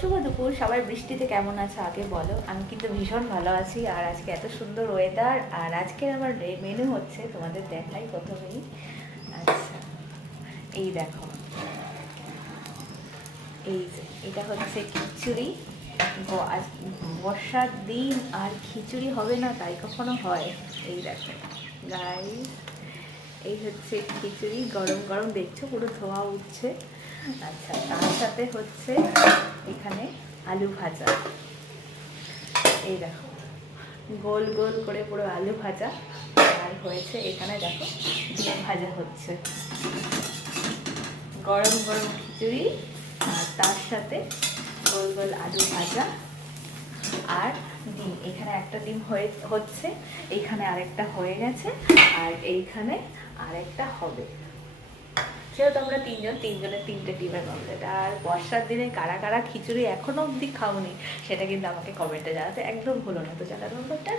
শুভ দুপুর। সবাই বৃষ্টিতে কেমন আছে আগে বলো। আমি কিন্তু ভীষণ ভালো আছি। আর আজকে এত সুন্দর ওয়েদার। আর আজকে আমার মেনু হচ্ছে, তোমাদের দেখাই প্রথমেই। আচ্ছা, এই দেখো, এই যে এটা হচ্ছে খিচুড়ি। বর্ষার দিন আর খিচুড়ি হবে না তাই কখনো হয়? এই দেখো গাইস, এই হচ্ছে খিচুড়ি, গরম গরম, দেখছো পুরো ধোয়া উঠছে। আচ্ছা, তার সাথে হচ্ছে এখানে আলু ভাজা। এই দেখো গোল গোল করে পুরো আলু ভাজা। আর হয়েছে এখানে দেখো ডিম ভাজা হচ্ছে। গরম গরম খিচুড়ি আর তার সাথে গোল গোল আলু ভাজা আর ডিম। এখানে একটা ডিম হচ্ছে, এইখানে আরেকটা হয়ে গেছে, আর এইখানে আরেকটা হবে। যেহেতু আমরা তিনজনের তিনটে ডিমের অমলেট। আর বর্ষার দিনে কারা কারা খিচুড়ি এখনো অবধি খাওনি সেটা কিন্তু আমাকে কমেন্টে জানাতে একদম ভুলো না। তো জানার নম্বরটা